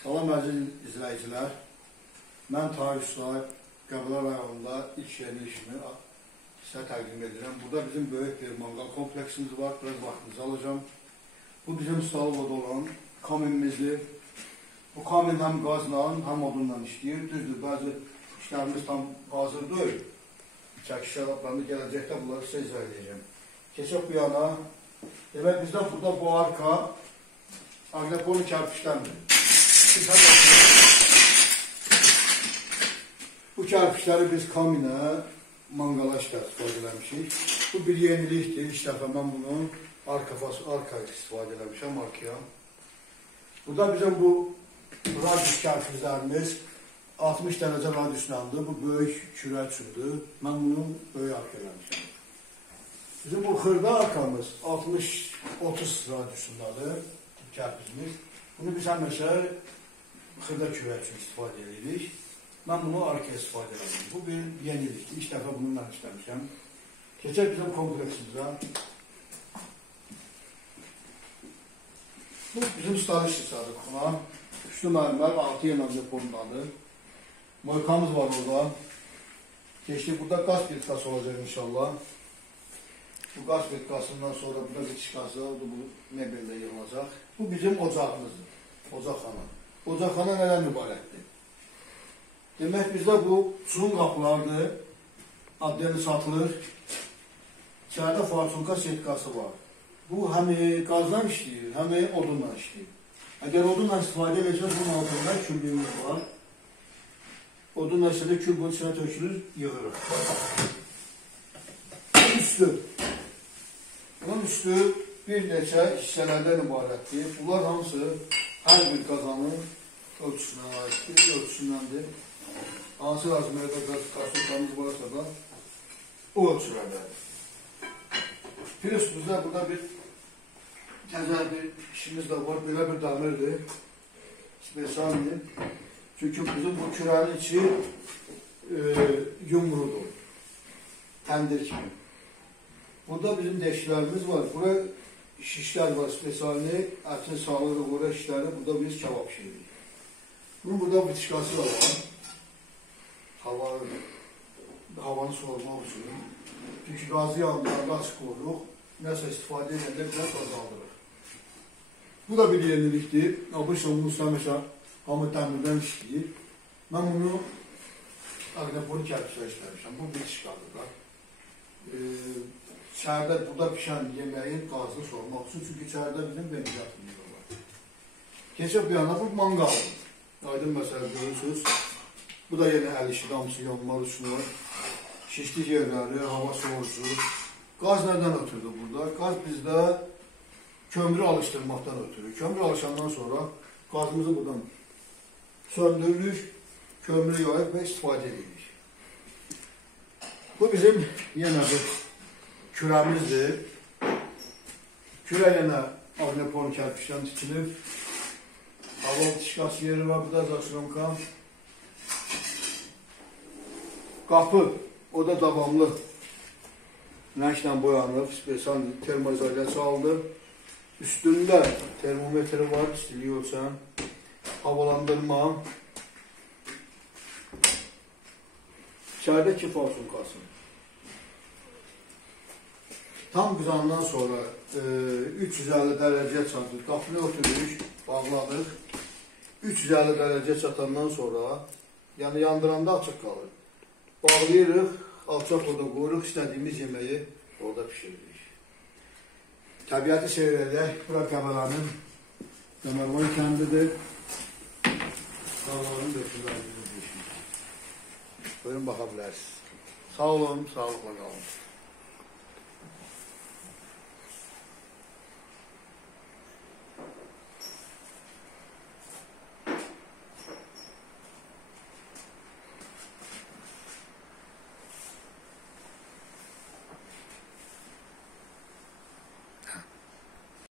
Salam əziz izləyicilər. Mən Tahir Üstay, Qəbələ rayonunda ilk verilişimi sizə təqdim edirəm. Burada bizim böyük bir manqal kompleksimiz var. Biraz vaxtınızı alacağım. Bu bizim ustalıqda olan kaminimizdir. Bu kamin həm qazla, həm odunla işləyir. Düzdür, bəzi işlərimiz tam hazır deyil. Çəkiş şərablarında gələcəkdə bunları sizə izah edəcəm. Keçək bu yana. Demək, bizdə burada bu arka Agnepoli kərpişdəndir. Bu kərpişləri biz kaminə, manqala istifadə eləmişik. Bu bir yenilikdir. İlk dəfə mən bunu arka istifadə eləmişəm, arkaya. Burada bizim bu radius kərpişlərimiz 60 dərəcə radiuslandır. Bu böyük kürə üçündür. Mən bunu böyük arka eləmişəm. Bizim bu xırda arkamız 60-30 radiusundadır kərpişimiz. Bunu biz həmişə xırda kürə üçün istifadə edirik. Mən bunu arkaya istifadə edirəm. Bu bir yenilikdir. İlk dəfə bununla işləmişəm. Keçək bizim kompleksimizə. Bu bizim starış şişadır buna. Üstü mərmər, altı yenəcə bundadır. Moykamız var orada. Keçdik, burada qaz plitkası olacaq inşallah. Bu qaz plitkasından sonra burada bir çıxası, bu mebeldə yığılacaq. Bu bizim ocağımızdır. Ocaqxana. Ocaqxana nədən mübarətdir? Demək, bizdə bu çuğun qapılardır. Adını satılır. İçəridə farçunka setkası var. Bu həm qazdan işləyir, həm odunla işləyir. Əgər odunla istifadə edəcək, bunun altında küllüyümüz var. Odunla işlədə kül bunun içine tökülür, yığırıq. Bunun üstü bir neçə hissələrdən ibarətdir. Bunlar hamısı hər bir qazanın ölçüsünə aiddir, ölçüsündəndir. Hansı razmerdə qarşılıqlarımız varsa da o ölçülərdədir. Plus bizdə burada bir təzə bir işimiz də var. Belə bir damirdir. Spesialdir. Çünki bizim bu kürənin içi yumrudur. Təndir kimi. Burada bizim deşiklərimiz var. Bura şişlər var, spesialini, ətin sağlığına görə şişləri, burada biz kebab pişiririk. Bunun burada bitişkası da var. Havanı soğurmaq üçün. Çünki qazı yanlarında açıq qoyuruq. Nəsə istifadə edəndə biraz azaldırıq. Bu da bir yenilikdir. Abışla bunu həmişə hamı dəmirdən işləyir. Mən bunu Agnepoli kərpişlə işləmişəm. Bu bitişkadır da. İçəridə burada pişən yeməyin qazını sormaq üçün. Çünki içəridə bizim ventilatorumuz var. Keçək bir yana bu manqaldır. Aydın məsələ görürsünüz. Bu da yenə əl işi, damısı yanmaq üçün var. Şişlik yerləri, hava soğurucu. Qaz nədən ötürdü burada? Qaz bizdə kömrü alışdırmaqdan ötürür. Kömrü alışandan sonra qazımızı buradan söndürürük, kömrü yayıb və istifadə edirik. Bu bizim yenə bir kürəmizdir. Kürə yenə Agnepoli kərpişdən tikilir. Hava bitişkası yeri var, burada zaçronka. Qapı, o da davamlı rənglə boyanıb, spesial termoizolasiya alınır. Üstündə termometri var, istiliyi ölçən, havalandırma. İçəridə 2 farçunkası. Tam qızandan sonra 350 dərəcəyə çatır. Qapını ötürürük, bağladıq. 350 dərəcəyə çatandan sonra, yəni yandıranda açıq qalır. Bağlayırıq, alçaq orada qoyuruq, istədiyimiz yeməyi orada pişiririk. Təbiəti seyr edək, bura Qəbələnin Dəmərvan kəndidir. Dağların döküllərini deyişmiş. Buyurun, baxa bilərsiniz. Sağ olun, sağlıqla qalın.